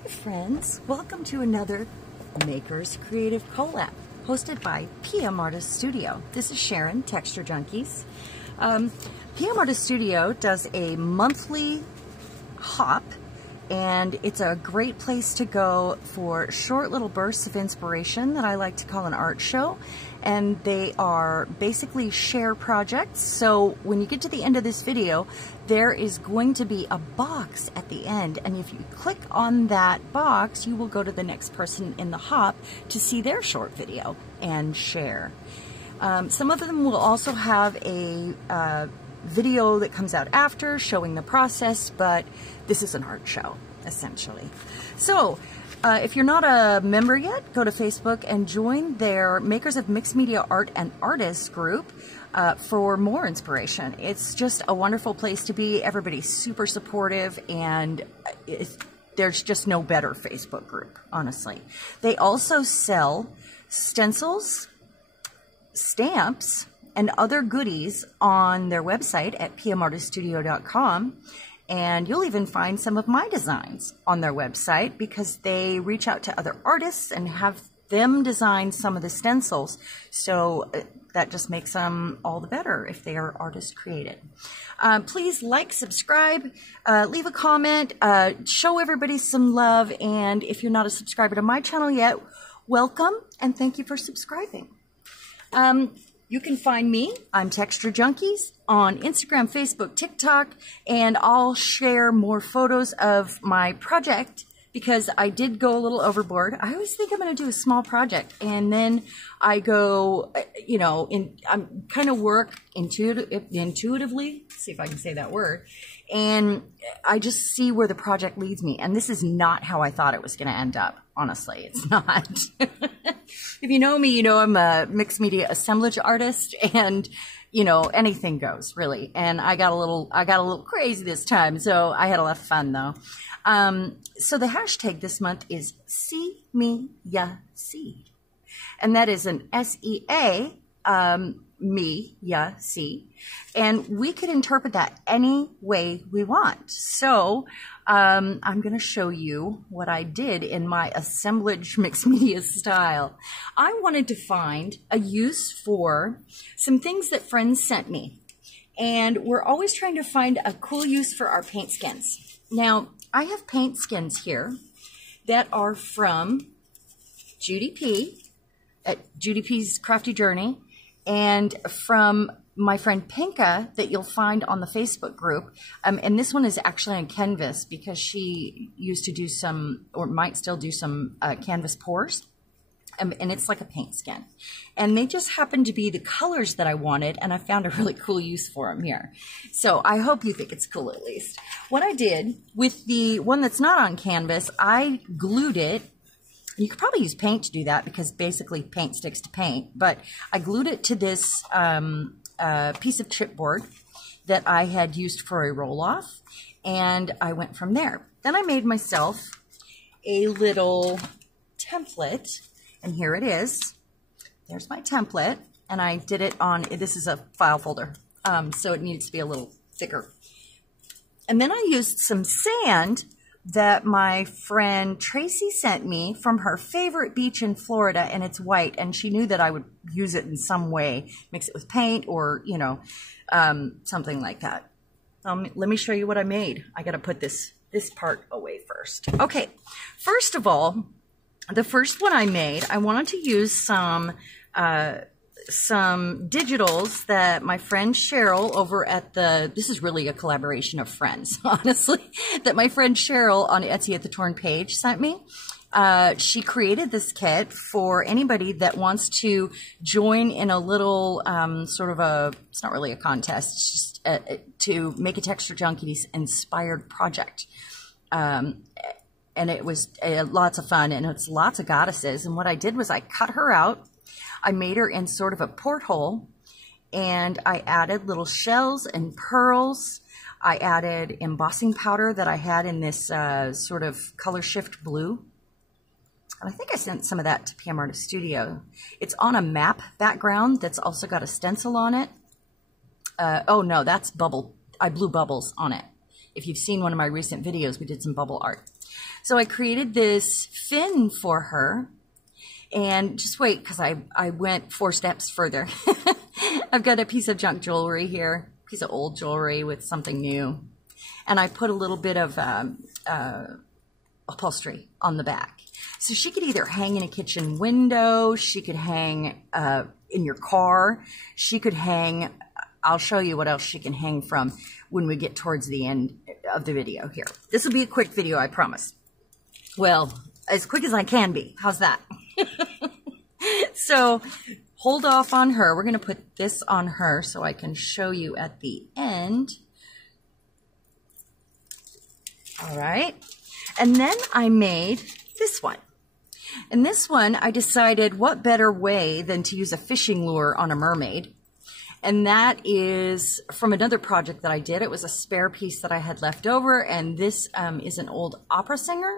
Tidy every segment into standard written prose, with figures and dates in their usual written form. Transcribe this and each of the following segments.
Hi friends, welcome to another Makers Creative Collab hosted by PM Artist Studio. This is Sharon, Texture Junkies. PM Artist Studio does a monthly hop, and it's a great place to go for short little bursts of inspiration that I like to call an art show. And they are basically share projects. So when you get to the end of this video, there is going to be a box at the end. And if you click on that box, you will go to the next person in the hop to see their short video and share. Some of them will also have a video that comes out after showing the process, but this is an art show, essentially. So, if you're not a member yet, go to Facebook and join their Makers of Mixed Media Art and Artists group for more inspiration. It's just a wonderful place to be. Everybody's super supportive, and there's just no better Facebook group, honestly. They also sell stencils, stamps, and other goodies on their website at pmartiststudio.com. And you'll even find some of my designs on their website because they reach out to other artists and have them design some of the stencils. So that just makes them all the better if they are artist created. Please like, subscribe, leave a comment, show everybody some love. And if you're not a subscriber to my channel yet, welcome and thank you for subscribing. You can find me, I'm Texture Junkies, on Instagram, Facebook, TikTok, and I'll share more photos of my project because I did go a little overboard. I always think I'm going to do a small project, and then I go, you know, I'm kind of work intuitively, see if I can say that word, and I just see where the project leads me, and this is not how I thought it was going to end up. Honestly, it's not. If you know me, you know I'm a mixed media assemblage artist, and you know anything goes really. And I got a little crazy this time, so I had a lot of fun though. So the hashtag this month is See Me Ya See, and that is an SEA. Me, ya, see, and we could interpret that any way we want. So I'm going to show you what I did in my assemblage mixed media style. I wanted to find a use for some things that friends sent me, and we're always trying to find a cool use for our paint skins. Now, I have paint skins here that are from Judy P at Judy P's Crafty Journey, and from my friend Pinka that you'll find on the Facebook group. And this one is actually on canvas because she used to do some, or might still do some canvas pours. And it's like a paint skin. And they just happen to be the colors that I wanted, and I found a really cool use for them here. So I hope you think it's cool at least. What I did with the one that's not on canvas, I glued it. You could probably use paint to do that because basically paint sticks to paint, but I glued it to this piece of chipboard that I had used for a roll-off, and I went from there. Then I made myself a little template, and here it is. There's my template, and I did it on, this is a file folder, so it needs to be a little thicker. And then I used some sand that my friend Tracy sent me from her favorite beach in Florida, and it's white, and she knew that I would use it in some way, mix it with paint or, you know, something like that. Let me show you what I made. I got to put this part away first. Okay, first of all, the first one I made, I wanted to use some digitals that my friend Cheryl over at this is really a collaboration of friends, honestly, that my friend Cheryl on Etsy at the Torn Page sent me. She created this kit for anybody that wants to join in a little sort of a, it's not really a contest, it's just to make a Texture Junkies inspired project. And it was lots of fun, and it's lots of goddesses. And what I did was I cut her out. I made her in sort of a porthole, and I added little shells and pearls. I added embossing powder that I had in this sort of color shift blue. And I think I sent some of that to PM Artist Studio. It's on a map background that's also got a stencil on it. Oh no, that's bubble. I blew bubbles on it. If you've seen one of my recent videos, we did some bubble art. So I created this fin for her. And just wait, because I went 4 steps further. I've got a piece of junk jewelry here, piece of old jewelry with something new. And I put a little bit of upholstery on the back. So she could either hang in a kitchen window, she could hang in your car, she could hang, I'll show you what else she can hang from when we get towards the end of the video here. This will be a quick video, I promise. Well, as quick as I can be. How's that? So hold off on her. We're going to put this on her so I can show you at the end. All right. And then I made this one. And this one, I decided what better way than to use a fishing lure on a mermaid. And that is from another project that I did. It was a spare piece that I had left over. And this is an old opera singer.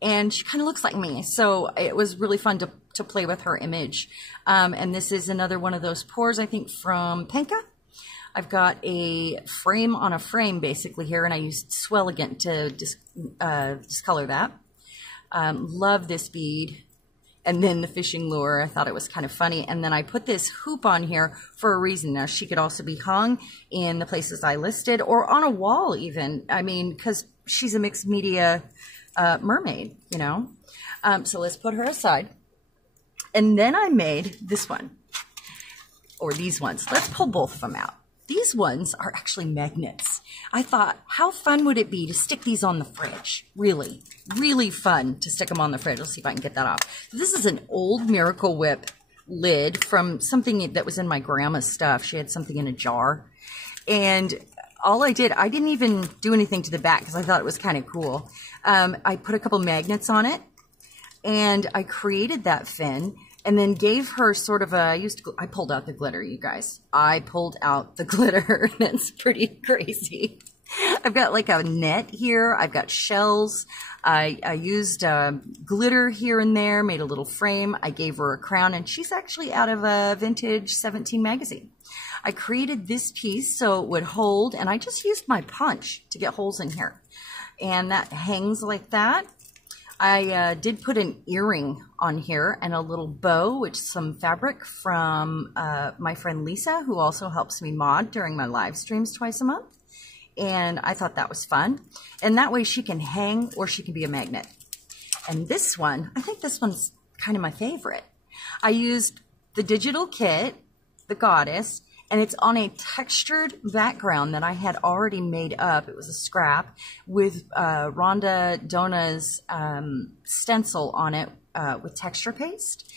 And she kind of looks like me. So it was really fun to play with her image. And this is another one of those pours, I think, from Penka. I've got a frame on a frame basically here, and I used Swelligant to discolor that. Love this bead. And then the fishing lure, I thought it was kind of funny. And then I put this hoop on here for a reason. Now, she could also be hung in the places I listed or on a wall even. I mean, because she's a mixed media mermaid, you know. So let's put her aside. And then I made this one, or these ones. Let's pull both of them out. These ones are actually magnets. I thought, how fun would it be to stick these on the fridge? Really, really fun to stick them on the fridge. Let's see if I can get that off. This is an old Miracle Whip lid from something that was in my grandma's stuff. She had something in a jar. And all I didn't even do anything to the back because I thought it was kind of cool. I put a couple magnets on it, and I created that fin, and then gave her sort of a, I pulled out the glitter, you guys. I pulled out the glitter. That's pretty crazy. I've got like a net here. I've got shells. I used glitter here and there, made a little frame. I gave her a crown, and she's actually out of a vintage 17 magazine. I created this piece so it would hold, and I just used my punch to get holes in here. And that hangs like that. I did put an earring on here and a little bow, which is some fabric from my friend Lisa, who also helps me mod during my live streams twice a month. And I thought that was fun. And that way she can hang or she can be a magnet. And this one, I think this one's kind of my favorite. I used the digital kit, the goddess, and it's on a textured background that I had already made up. It was a scrap with Rhonda Dona's stencil on it with texture paste.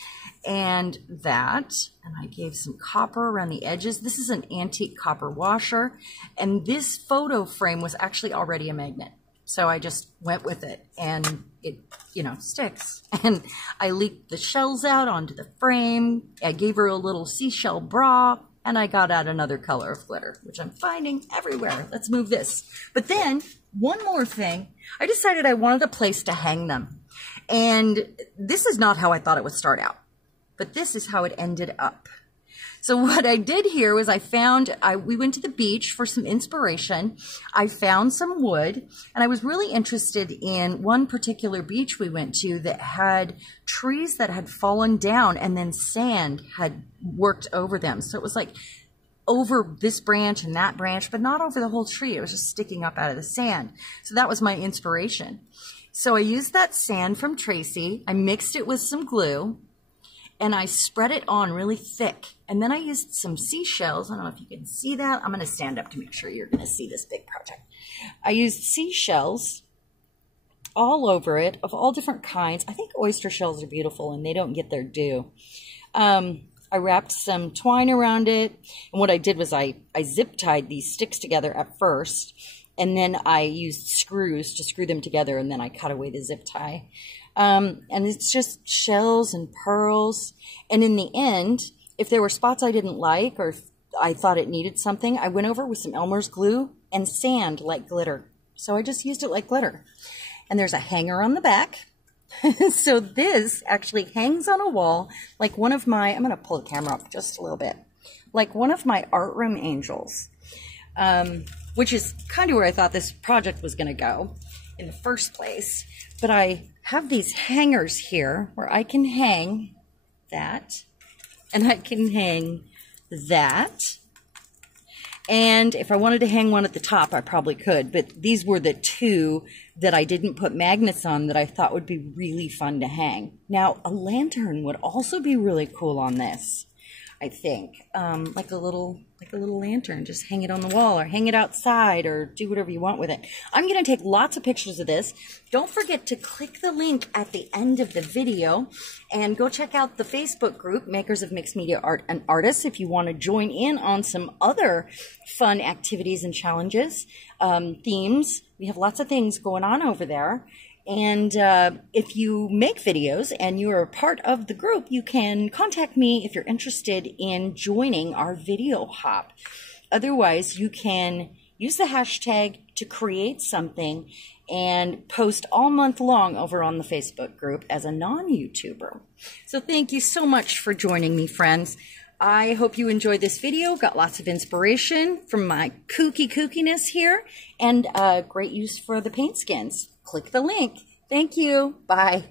And I gave some copper around the edges. This is an antique copper washer. And this photo frame was actually already a magnet. So I just went with it, and it, you know, sticks. And I leaked the shells out onto the frame. I gave her a little seashell bra. And I got out another color of glitter, which I'm finding everywhere. Let's move this. But then, one more thing. I decided I wanted a place to hang them. And this is not how I thought it would start out. But this is how it ended up. So what I did here was we went to the beach for some inspiration. I found some wood, and I was really interested in one particular beach we went to that had trees that had fallen down and then sand had worked over them. So it was like over this branch and that branch, but not over the whole tree. It was just sticking up out of the sand. So that was my inspiration. So I used that sand from Tracy. I mixed it with some glue, and I spread it on really thick. And then I used some seashells. I don't know if you can see that. I'm going to stand up to make sure you're going to see this big project. I used seashells all over it of all different kinds. I think oyster shells are beautiful, and they don't get their due. I wrapped some twine around it. And what I did was I zip tied these sticks together at first. And then I used screws to screw them together, and then I cut away the zip tie. And it's just shells and pearls. And in the end, if there were spots I didn't like, or if I thought it needed something, I went over with some Elmer's glue and sand like glitter. So I just used it like glitter. And there's a hanger on the back. So this actually hangs on a wall like one of my, I'm going to pull the camera up just a little bit, like one of my art room angels, which is kind of where I thought this project was going to go in the first place. but I have these hangers here where I can hang that, and I can hang that. And if I wanted to hang one at the top, I probably could, but these were the two that I didn't put magnets on that I thought would be really fun to hang. Now, a lantern would also be really cool on this, I think. Like a little lantern. Just hang it on the wall or hang it outside or do whatever you want with it. I'm going to take lots of pictures of this. Don't forget to click the link at the end of the video and go check out the Facebook group, Makers of Mixed Media Art and Artists, if you want to join in on some other fun activities and challenges, themes. We have lots of things going on over there. And if you make videos and you're a part of the group, you can contact me if you're interested in joining our video hop. Otherwise, you can use the hashtag to create something and post all month long over on the Facebook group as a non-YouTuber. So thank you so much for joining me, friends. I hope you enjoyed this video, got lots of inspiration from my kookiness here, and great use for the paint skins. Click the link. Thank you. Bye.